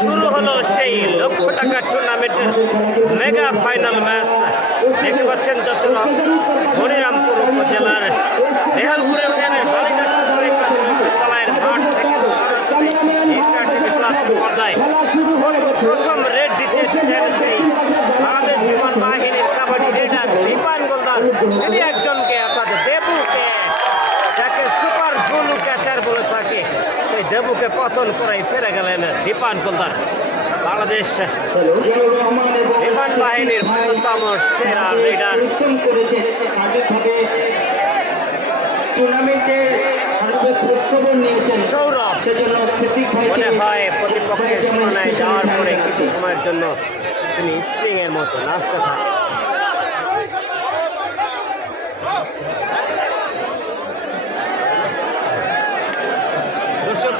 শুরু হলো সেই লক্ষ টাকার টুর্নামেন্টের মেগা ফাইনাল ম্যাচ দেখতে পাচ্ছেন যশোর হরিরামপুর উপজেলার পর্দায় প্রথম- রেড দিতে এসেছেন সেই বাংলাদেশ বিমান বাহিনীর কাবাডি রেডার দীপায়ন গোলদার। একজনকে অর্থাৎ দেবুকে যাকে সুপার গুলু বলে থাকে সেই দেবুকে পতন করাই ফিরে গেলেন দীপান গোলদার বাংলাদেশ বিমান বাহিনীর অন্যতম সেরা নিয়েছেন। সৌরভ মনে হয় প্রতিপক্ষের সীমানায় যাওয়ার পরে কিছু সময়ের জন্য তিনি স্প্রিং এর মতো নাচতে থাকেন দর্শক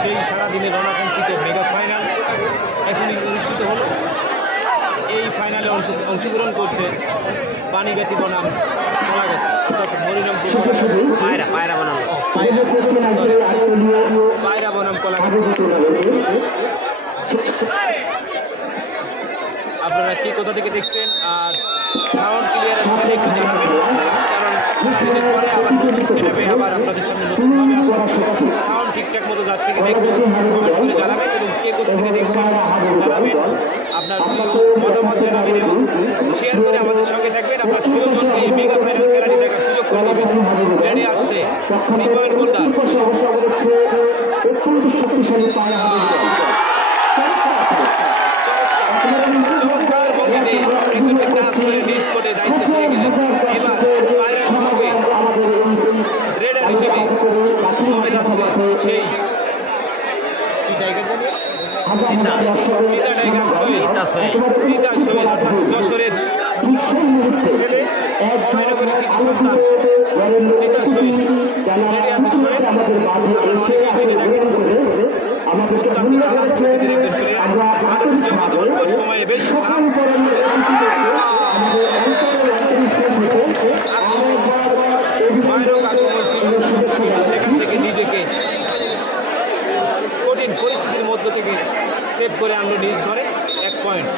সেই সারাদিনের রণাকাঙ্ক্ষিত মেগা ফাইনাল এখনই অনুষ্ঠিত হলো এই ফাইনালে অংশ- অংশগ্রহণ করছে। পানিগাতি বনাম। কলা গেছে। অর্থাৎ মরিরামপুর পায়রা পায়রা বনাম। পায়রা বনাম কলা গেছে। আপনারা কি কোথা থেকে দেখছেন? আর সাউন্ড ক্লিয়ার আবার আপনাদের সাউন্ড ঠিকঠাক মতো যাচ্ছে কিনা করে জানাবেন কে দেখছেন জানাবেন আপনার শেয়ার করে আমাদের সঙ্গে থাকবেন আপনার প্রিয়জনকে এই মেগা ফাইনাল অত্যন্ত শক্তিশালী পায় চমৎকার ভঙ্গিতে একটু টাচ করে নিজ করে দায়িত্ব দিয়ে গেলেন এবার পায়রা সমাবে রেডার হিসেবে কমে যাচ্ছে সেই চিতা চিতা টাইগার চিতা। অর্থাৎ যশোরের ছেলে কৃতি সন্তান। চিতা রেডি আছে অত্যন্ত চালাক সময়ে বেশ নাম ভয়ানক আক্রমণ ছিল কিন্তু সেখান থেকে নিজেকে কঠিন পরিস্থিতির মধ্য থেকে সেভ করে আনলো নিজ ঘরে, এক পয়েন্ট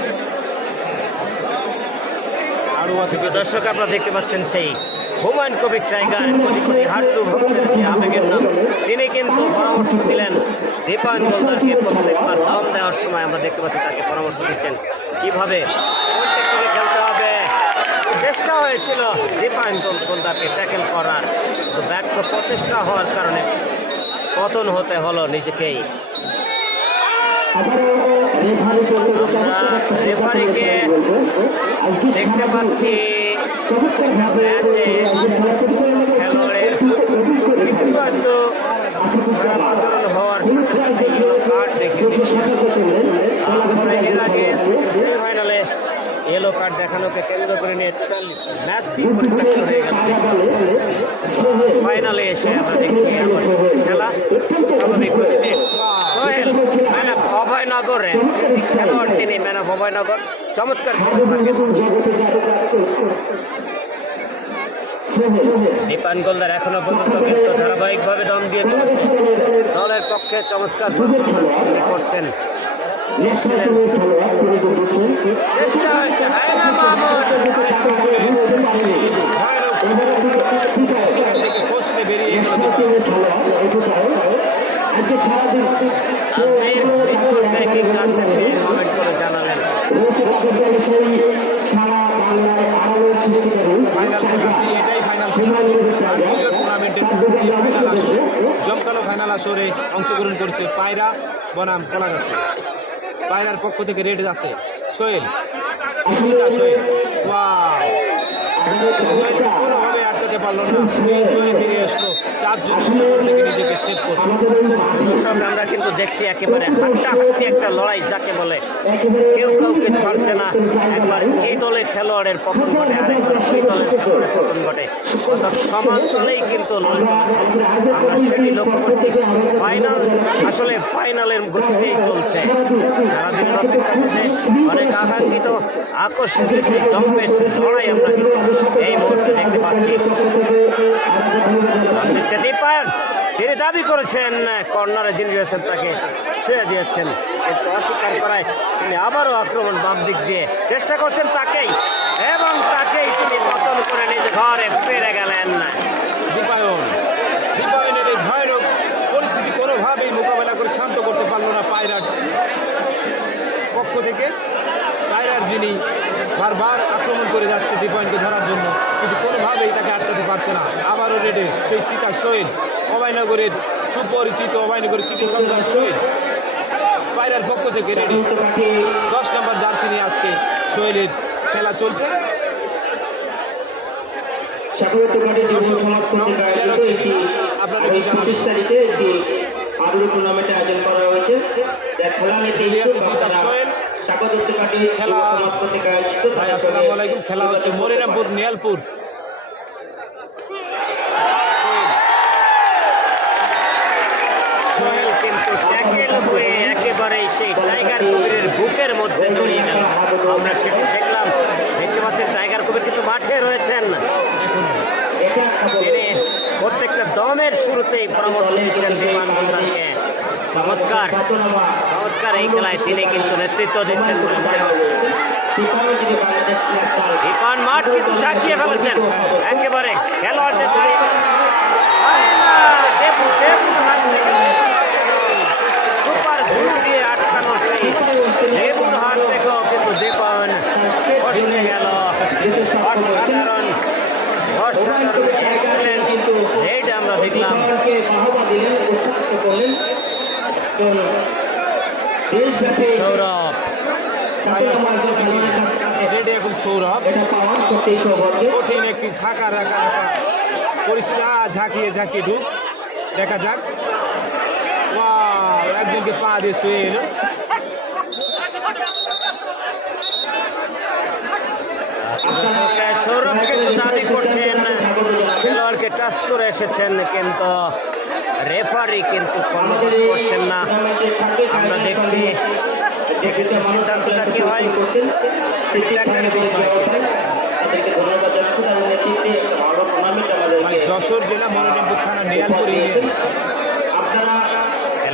দর্শক, আপনারা দেখতে পাচ্ছেন সেই হুমায়ুন কবির টাইগার কোটি কোটি ভক্তের সেই আবেগের নাম। তিনি কিন্তু পরামর্শ দিলেন দীপায়ন গোলদারকে প্রত্যেকবার দাম দেওয়ার সময়। আমরা দেখতে পাচ্ছি তাকে পরামর্শ দিচ্ছেন কীভাবে খেলতে হবে। চেষ্টা হয়েছিল দীপায়ন গোল- গোলদারকে ট্যাকেল করার। ব্যর্থ প্রচেষ্টা হওয়ার কারণে পতন হতে হলো নিজেকেই। আমরা রেফারিকে দেখতে পাচ্ছি। খেলোয়াড়ের ব্যক্তিগত খারাপ আচরণ হওয়ার সাথে সাথে yellow কার্ড দেখে আমরা এর আগে সেমিফাইনালে ইয়েলো কার্ড দেখানোকে কেন্দ্র করে নিয়ে টোটাল ম্যাচটি পরিবর্তন হয়ে গেল। ফাইনালে এসে আমরা দেখি খেলা। স্বাভাবিক গতিতে অভয়নগরে খেলোয়াড় তিনি ম্যান অফ অভয়নগর। চমৎকার দীপান গোলদার এখনও পর্যন্ত কিন্তু ধারাবাহিকভাবে দম দিয়ে দলের পক্ষে চমৎকার করছেন। চেষ্টা হয়েছে। আয়না মাহমুদ ভয়ানক সেখান থেকে ফসলে বেরিয়ে গেল আজমির ডিসকোর্সে কি কাছে কমেন্ট করে জানালেন। ফাইনাল খেলাটি এটাই ফাইনাল খেলা আর টুর্নামেন্টের এই ফাইনাল জমকালো ফাইনাল আসরে অংশগ্রহণ করেছে পায়রা বনাম কলাগাছি। পায়রার পক্ষ থেকে রেড আছে। সোহেল সোহেল। সোহেল কোনোভাবে আটকাতে পারল না। ঘরে ফিরে আসলো। চারজন নিজেকে আমরা কিন্তু দেখছি একেবারে হাড্ডাহাড্ডি একটা লড়াই যাকে বলে কেউ কাউকে ছাড়ছে না। একবার এই দলের খেলোয়াড়ের পতন ঘটে, আরেকবার সেই দলের খেলোয়াড়ের পতন ঘটে। অর্থাৎ সমান তালেই কিন্তু আমরা সেটি লক্ষ্য করছি। ফাইনাল, আসলে ফাইনালের গতিতেই চলছে। সারাদিনের অপেক্ষা শেষে অনেক আকাঙ্ক্ষিত, আকর্ষণীয় সেই জম্পেশ লড়াই আমরা কিন্তু এই মুহূর্তে দেখতে পাচ্ছি। রান দিচ্ছে দীপ দাবি করেছেন, কর্নারে যিনি রয়েছেন তাকে ছেড়ে দিয়েছেন, কিন্তু অস্বীকার করায় তিনি আবারও আক্রমণ বাম দিক দিয়ে চেষ্টা করছেন তাকেই, এবং তাকেই তিনি পতন করে নিজ ঘরে ফিরে গেলেন। দীপায়ন, দীপায়নের এই ভয়ানক পরিস্থিতি কোনোভাবেই মোকাবেলা করে শান্ত করতে পারল না পায়রাট পক্ষ থেকে। পায়রাট যিনি বারবার আক্রমণ করে যাচ্ছে দীপায়নকে ধরার জন্য। কিন্তু কোনোভাবেই তাকে আটকাতে পারছে না। আবারও রেডে সেই সীতা শহীদ অভয়নগরের সুপরিচিত অভয়নগরের কৃতি সন্তান শহীদ বাইরের পক্ষ থেকে রেডি। দশ নম্বর জার্সি নিয়ে আজকে সোহেলের খেলা চলছে? পঁচিশ তারিখে একটি আদুরি টুর্নামেন্টের আয়োজন করা হয়েছে। খেলা সোহেল। খেলা। ভাই আসসালামু আলাইকুম। খেলা হচ্ছে মরিরামপুর নিয়ালপুর। সোহেল কিন্তু ট্যাকেল হয়ে একেবারেই সেই টাইগার কবিরের বুকের মধ্যে জড়িয়ে গেল। আমরা সেটি দেখলাম। দেখতে পাচ্ছেন টাইগার কবির কিন্তু মাঠে রয়েছেন। তিনি প্রত্যেকটা দমের শুরুতেই পরামর্শ দিচ্ছেন বিমান বন্দারকে। চমৎকার। চমৎকার এই খেলায় তিনি কিন্তু নেতৃত্ব দিচ্ছেন বলে মনে হচ্ছে। মাঠ কিন্তু ঝাঁকিয়ে ফেলেছেন। একেবারে খেলোয়াড়দের দিয়ে আটকানো সেই দেবুর হাত থেকেও কিন্তু দীপায়ন ফসলে গেল। অসাধারণ অসাধারণ এক্সিলেন্ট আমরা দেখলাম। সৌরভ। রেডি সৌরভ। কঠিন একটি ঝাঁকা রাখা রাখা পরিস্থিতি আ, ঝাঁকিয়ে ঝাঁকিয়ে ঢুক। দেখা যাক। একজনকে পা দিয়ে শুয়ে এলো। সৌরভ কিন্তু দাবি করছেন। খেলোয়াড়কে টাচ করে এসেছেন কিন্তু। রেফারি কিন্তু কর্মরত করছেন না। আমরা দেখছি সিদ্ধান্তটা কি হয়। বিষয়। যশোর জেলা মনোনীত থানা নিয়ালপুর ইউনিয়ন।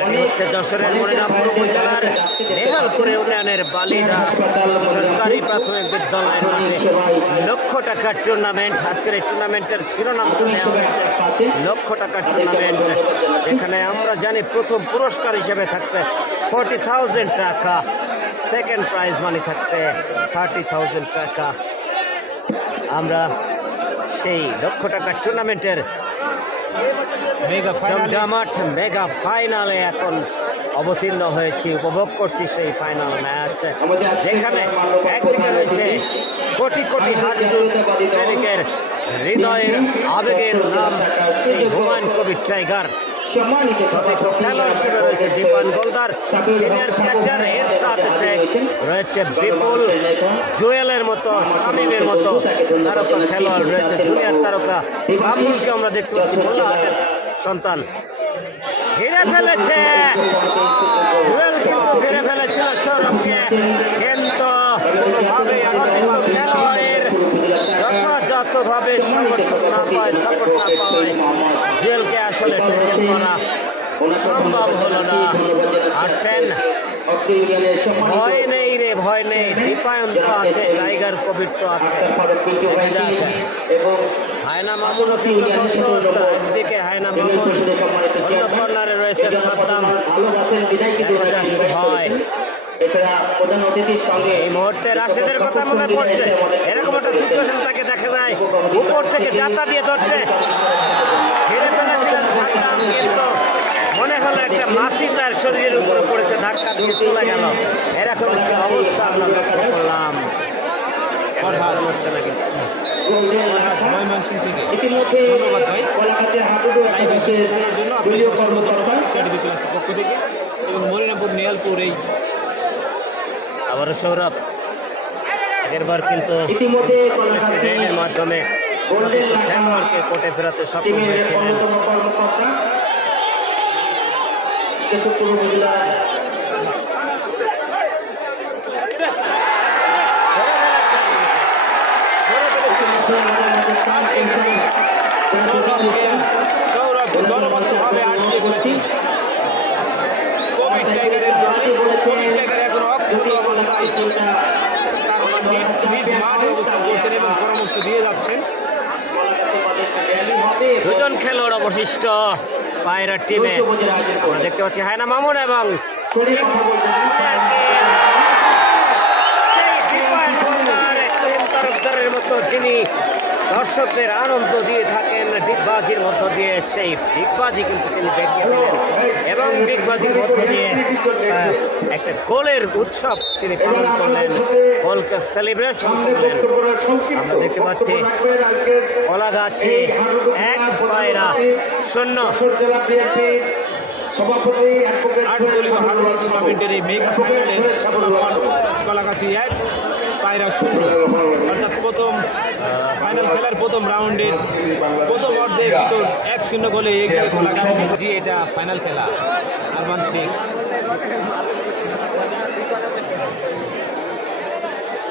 খেলাটি হচ্ছে যশোরের মরিনাপুর সরকারি প্রাথমিক বিদ্যালয়ের লক্ষ টাকার টুর্নামেন্ট আজকের টুর্নামেন্টের শিরোনামটা নেওয়া লক্ষ টাকার টুর্নামেন্ট যেখানে আমরা জানি প্রথম পুরস্কার হিসেবে থাকছে ফর্টি থাউজেন্ড টাকা সেকেন্ড প্রাইজ মানি থাকছে থার্টি থাউজেন্ড টাকা। আমরা সেই লক্ষ টাকার টুর্নামেন্টের জমজমাট মেগা ফাইনালে এখন অবতীর্ণ হয়েছি, উপভোগ করছি সেই ফাইনাল ম্যাচ যেখানে একদিকে রয়েছে কোটি কোটি হাডুডু প্রেমিকের হৃদয়ের আবেগের নাম, সেই হুমায়ুন কবির টাইগার সতীর্থ খেলোয়াড় হিসেবে রয়েছে দীপান গোলদার সিনিয়র ক্যাচার এরশাদ শেখ রয়েছে বিপুল জুয়েলের মতো শামীমের মতো তারকা খেলোয়াড় রয়েছে জুনিয়র তারকা আমরা দেখতে পাচ্ছি মোল্লাহাটের সন্তান। ঘিরে ফেলেছে। জুয়েল কিন্তু ঘিরে ফেলেছিল সৌরভকে। কিন্তু যথাযথভাবে সমর্থন না পায় সাপোর্ট না পায় জুয়েলকে আসলে করা সম্ভব হলো না। আসেন ভয় নেই রে, ভয় নেই। দীপায়ন তো আছে, টাইগার তো আছে। হায়না একদিকে হায়না মামুন, অন্য কর্নারে রয়েছে হয়। এই মুহূর্তে রাশেদের কথা মনে পড়ছে। এরকম একটা সিচুয়েশন তাকে যায় উপর থেকে যাত্রা দিয়ে ধরতে। ঘিরে ফেলেছিলেন সাদ্দাম কিন্তু মনে হলো একটা মাসি তার শরীরের উপরে পড়েছে ধাক্কা দিয়ে তুলে গেল। এরকম একটা অবস্থা আমরা লক্ষ্য করলাম। ইতিমধ্যে পক্ষ থেকে এবং মরিনাপুর নিয়ালপুর এই আবারও সৌরভ। আগেরবার কিন্তু ইতিমধ্যে ট্রেনের মাধ্যমে খেলোয়াড়কে কোর্টে ফেরাতে সক্ষম হয়েছিলেন। অন্যতম কর্মকর্তা কেশবপুর উপজেলা সৌরভকে সৌরভকে দলবদ্ধভাবে আটকে ঠিকই কোভিড টাইগারের জন্য কোভিড টাইগার এখন অক্ষত অবস্থায়। তার নিজ মাঠ অবস্থান করছেন এবং পরামর্শ দিয়ে যাচ্ছেন। দুজন খেলোয়াড় অবশিষ্ট পায়রা টিমে। আমরা দেখতে পাচ্ছি হায়না মামুন এবং যিনি দর্শকদের আনন্দ দিয়ে থাকেন ডিগবাজির মধ্য দিয়ে সেই বিগবাজি কিন্তু তিনি দেখিয়ে দিলেন এবং ডিগবাজির মধ্য দিয়ে একটা গোলের উৎসব তিনি পালন করলেন, গোলকে সেলিব্রেশন করলেন। আমরা দেখতে পাচ্ছি কলা গাছে এক পায়রা শূন্য। সভাপতি আট দলীয় হাডুল টুর্নামেন্টের এই মেগা ফাইনালে কলাকাছি এক পায়রা শূন্য অর্থাৎ প্রথম ফাইনাল খেলার প্রথম রাউন্ডের প্রথম ভিতর এক শূন্য গোলে এগিয়ে কলাকাছি জি এটা ফাইনাল খেলা। আরমান শেখ।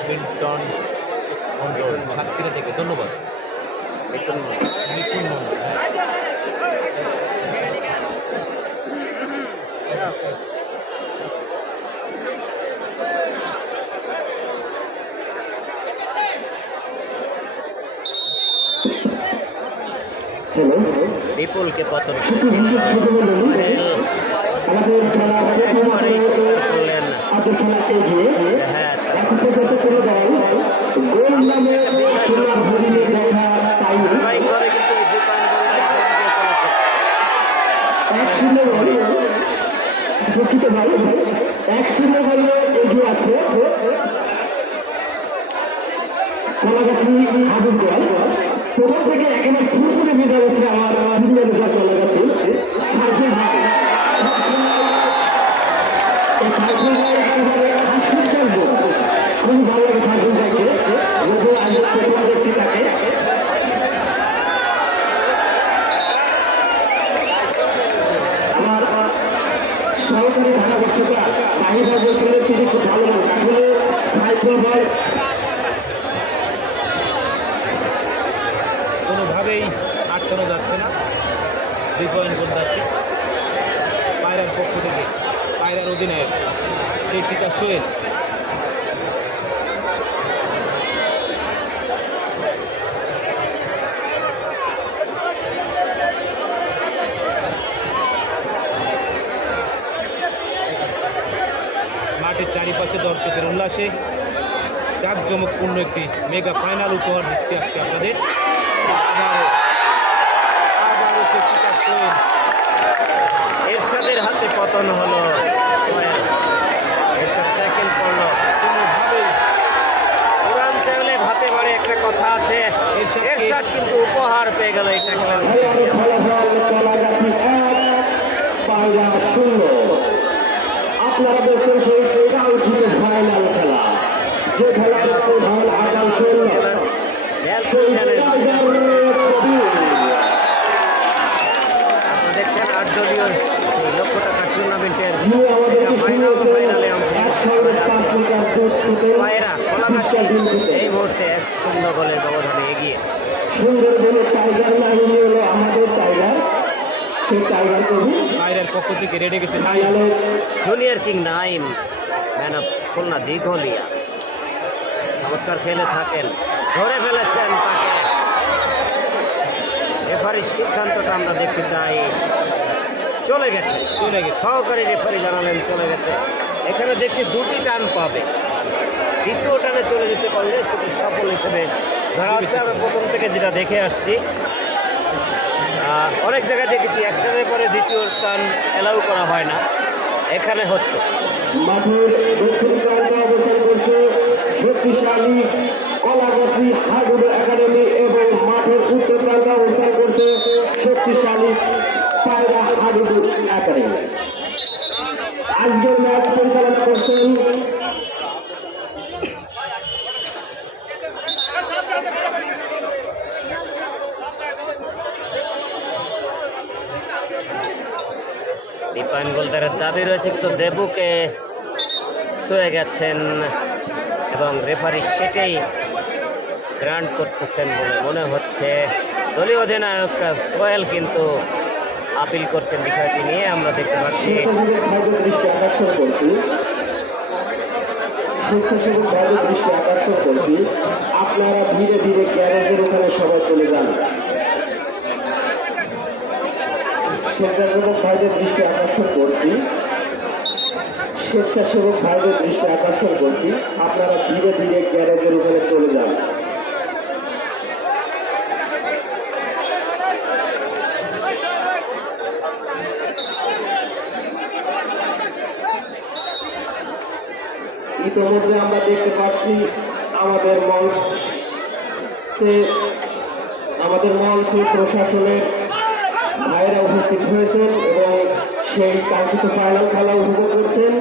বিল্টন মন্ডল সাতক্ষীরা থেকে। ধন্যবাদ। বিপুলকে পতন করলেন হ্যাঁ। কিন্তু দিয়ে চলেছে এক শূন্য ভালো এগিয়ে আছে। কলাগাছি আগুন গোয়াল প্রথম থেকে একেবারে পুরোপুরি বিদায় গেছে আমার তিনটা রেজাল্ট কলাগাছি সার্কেল এই সার্কেল একেবারে আশ্চর্য খুবই ভালো লাগে সার্কেল ভাইকে যদিও আগে প্রথম দেখছি তাকে আমার সহকারী ধারা বক্তৃতা তাহিদা বলছিলেন তিনি খুব ভালো লোক আসলে সাইকেল ভাই কোনোভাবেই আটকানো যাচ্ছে না দুই পয়েন্ট পায়রার পক্ষ থেকে পায়রার অধিনায়ক সেই চিকা সোয়েল মাঠের চারিপাশে দর্শকের উল্লাসে জাঁকজমকপূর্ণ একটি মেগা ফাইনাল উপহার দিচ্ছি আজকে আপনাদের আবারও আবারও সে চিকা সোয়েল এরশাদের হাতে পতন হলো। এরশাদ ট্যাকেল করল। ভাতে একটা কথা আছে। কিন্তু উপহার পেয়ে আট দলীয় টাকা টুর্নামেন্টের ফাইনাল পায়রা কলাগাছি এই মুহূর্তে এক শূন্য গোলের ব্যবধানে এগিয়ে। সুন্দরবনের টাইগার লাইনে হলো আমাদের টাইগার সেই টাইগার কবি। পায়রার পক্ষ থেকে রেডে গেছে Naim. Junior king Naim man of Khulna Dighalia. চমৎকার খেলে থাকেন। ধরে ফেলেছেন তাকে। রেফারির সিদ্ধান্তটা আমরা দেখতে চাই। চলে গেছে। চলে গেছে। সহকারী রেফারি জানালেন চলে গেছে। এখানে দেখছি দুটি টান পাবে। দ্বিতীয় টানে চলে যেতে পারলে সেটি সফল হিসেবে ধরা হচ্ছে। আমরা প্রথম থেকে যেটা দেখে আসছি অনেক জায়গায় দেখেছি এক টানের পরে দ্বিতীয় টান অ্যালাউ করা হয় না। এখানে হচ্ছে। মাঠের দক্ষিণ প্রান্তে অবস্থান করছে শক্তিশালী কলাগাছি হাজুর একাডেমি এবং মাঠের উত্তর প্রান্তে অবস্থান করছে শক্তিশালী দীপায়ন গোলদারের দাবি রয়েছে, কিন্তু দেবুকে শুয়ে গেছেন এবং রেফারি সেটাই গ্রান্ট করতেছেন বলে মনে হচ্ছে। দলীয় অধিনায়ক সোহেল কিন্তু আপিল করছেন বিষয়টি নিয়ে আমরা দেখতে পাচ্ছি। স্বেচ্ছাসেবক ভাইদের দৃষ্টি আকর্ষণ করছি। আপনারা ধীরে ধীরে গ্যারেজের ওখানে সবাই চলে যান স্বেচ্ছাসেবক ভাইদের দৃষ্টি আকর্ষণ করছি স্বেচ্ছাসেবক ভাইদের দৃষ্টি আকর্ষণ করছি আপনারা ধীরে ধীরে গ্যারেজের ওখানে চলে যান। ইতিমধ্যে আমরা দেখতে পাচ্ছি আমাদের মঞ্চে আমাদের মঞ্চে প্রশাসনের ভাইরা উপস্থিত হয়েছেন এবং সেই কাঙ্ক্ষিত ফাইনাল খেলা উপভোগ করছেন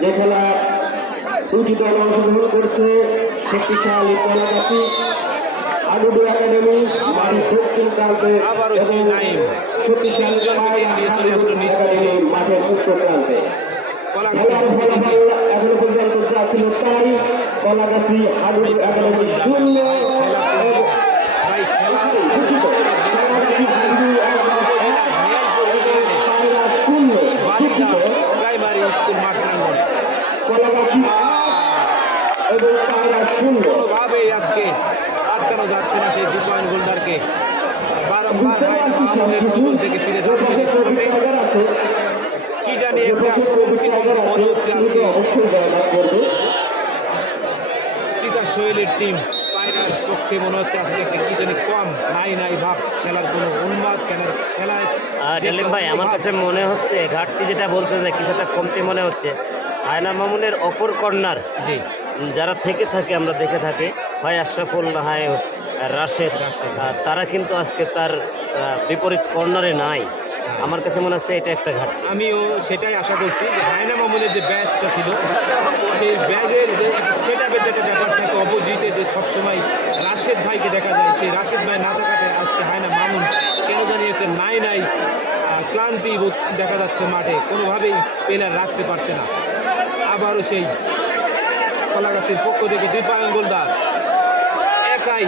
যে খেলা দুটি দল অংশগ্রহণ করছে শক্তিশালী কলাগাছি আলুডু একাডেমি মাঠের দক্ষিণ প্রান্তে। শক্তিশালী মাঠের উত্তর প্রান্তে। খেলার ফলাফল এখনও পর্যন্ত যা ছিল তাই কলাগাছি হাডুডু একাডেমি শূন্য। এবং খেলা পায়রা শূন্য। কোনোভাবেই আজকে আটকানো যাচ্ছে না সেই দীপায়ন গোলদারকে। বারংবার থেকে ফিরে যাচ্ছে কি জানি একটা মনে চিতা সোহেলের টিম পায়রার পক্ষে মনে হচ্ছে আজকে একটা কি জানি কম নাই নাই ভাব খেলার কোনো উন্মাদ খেলার খেলায় আর ডালিম ভাই আমার কাছে মনে হচ্ছে ঘাটতি যেটা বলতে যে কিছুটা কমতি মনে হচ্ছে। আয়না মামুনের অপর কর্নার জি। যারা থেকে থাকে আমরা দেখে থাকি হয় আশরাফুল না হয় রাশেদ। তারা কিন্তু আজকে তার বিপরীত কর্নারে নাই। আমার কাছে মনে হচ্ছে এটা একটা ঘাটতি আমিও সেটাই আশা করছি যে হায়না মামুনের যে ব্যাচটা ছিল, সেই ব্যাজের যে সেট আপের যেটা ব্যাপার থাকে অপোজিটে যে সবসময় রাশেদ ভাইকে দেখা যায়, সেই রাশেদ ভাই না থাকাতে আজকে হায়না মামুন কেন জানি একটা নাই নাই ক্লান্তি দেখা যাচ্ছে মাঠে, কোনোভাবেই প্লেয়ার রাখতে পারছে না। আবারও সেই কলাগাছির পক্ষ থেকে দীপায়ন গোলদার একাই,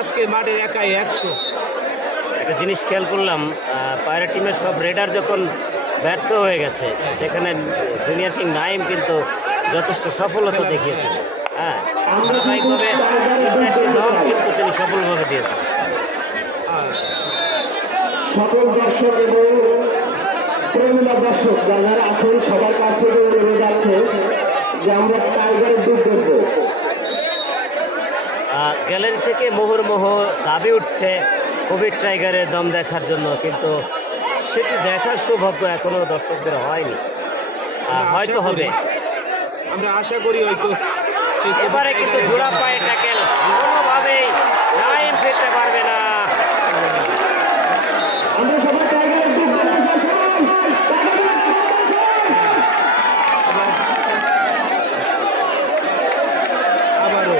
আজকে মাঠের একাই একশো। একটা জিনিস খেয়াল করলাম পায়রা টিমের সব রেডার যখন ব্যর্থ হয়ে গেছে সেখানে জুনিয়র কিং নাইম কিন্তু যথেষ্ট সফলতা দেখিয়েছে। হ্যাঁ ধারাবাহিকভাবে দল কিন্তু তিনি সফলভাবে দিয়েছেন। সকল দর্শক এবং প্রেমীরা দর্শক যারা আছেন সবার কাছ থেকে অনুরোধ আছে যে আমরা টাইগারের দুধ দেখব। গ্যালারি থেকে মুহুর্মুহু দাবি উঠছে কোভিড টাইগারের দম দেখার জন্য কিন্তু সেটি দেখার সৌভাগ্য এখনও দর্শকদের হয়নি। হয়তো হবে। আমরা আশা করি হয়তো এবারে কিন্তু জোড়া পায়ে ট্যাকেল কোনোভাবেই নাইম ফিরতে পারবে না আমরা সবাই টাইগারের দুধ দেখতে চাই আবারও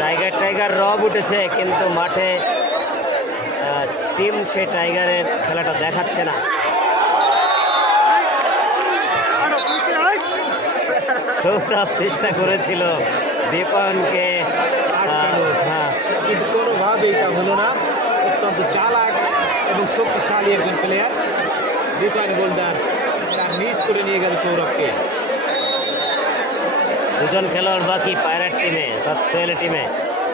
টাইগার টাইগার রব উঠেছে কিন্তু মাঠে টিম সে টাইগারের খেলাটা দেখাচ্ছে না। সৌরভ চেষ্টা করেছিল দীপনকে। হ্যাঁ। কিন্তু কোনোভাবেই তা হলো না। অত্যন্ত চালাক এবং শক্তিশালী একজন প্লেয়ার দীপায়ন গোলদার তার মিস করে নিয়ে গেল সৌরভকে। দুজন খেলোয়াড় বাকি পায়রাট টিমে অর্থাৎ সোয়েল টিমে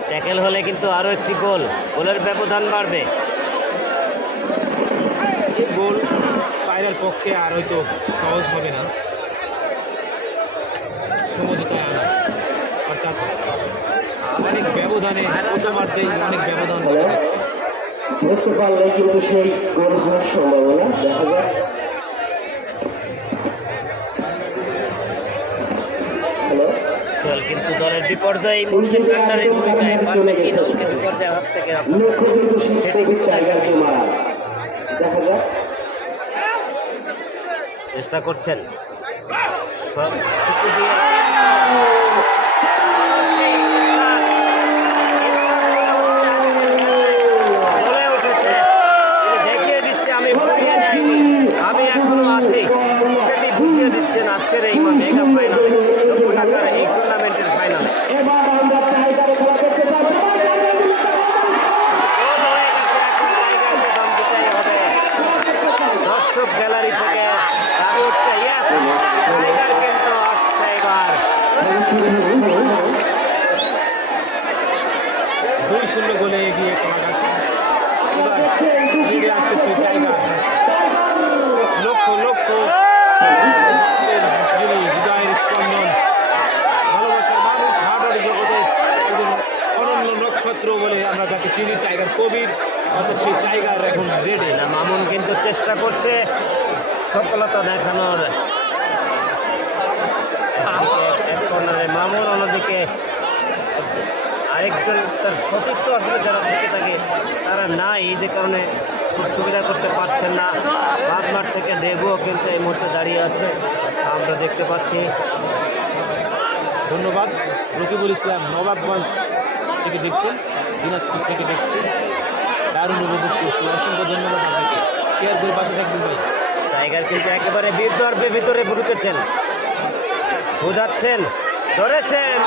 ট্যাকেল হলে কিন্তু আরও একটি গোল। গোলের ব্যবধান বাড়বে। এই গোল পায়রার পক্ষে আর হয়তো সহজ হবে না। সমঝোতায় আনা। অর্থাৎ অনেক ব্যবধানে অনেক ব্যবধান দেখা যাচ্ছে। ধরতে পারলে কিন্তু সেই গোল হওয়ার সম্ভাবনা দেখা যাক মুহূর্তে ভূমিকায় দলকে হাত থেকে রক্ষা? কিন্তু চেষ্টা করছেন। সব দুই শূন্য গোলে এগিয়ে কমাটাস এবার ফিরে আসছে সেই টাইগার লক্ষ লক্ষ যিনি হৃদয়ের স্পন্দন, ভালোবাসার মানুষ আমরা যাকে চিনি। টাইগার কবির, অথচ সেই টাইগার এখন রেডে। না মামুন কিন্তু চেষ্টা করছে সফলতা দেখানোর। কর্নারে মামুন অন্যদিকে আরেকজন তার সতীর্থ আসলে যারা থেকে থাকে তারা নাই। যে কারণে খুব সুবিধা করতে পারছেন না। বাগমাঠ থেকে দেবও কিন্তু এই মুহূর্তে দাঁড়িয়ে আছে। আমরা দেখতে পাচ্ছি। ধন্যবাদ। রকিবুল ইসলাম নবাবগঞ্জ থেকে দেখছেন দিনাজপুর থেকে দেখছেন। দারুণ উপভোগ করছি। অসংখ্য ধন্যবাদ আপনাকে। শেয়ার করে পাশে থাকবেন ভাই? টাইগার কিন্তু একেবারে বিদর্ভে ভিতরে ঢুকেছেন বোঝাচ্ছেন। ধরেছেন।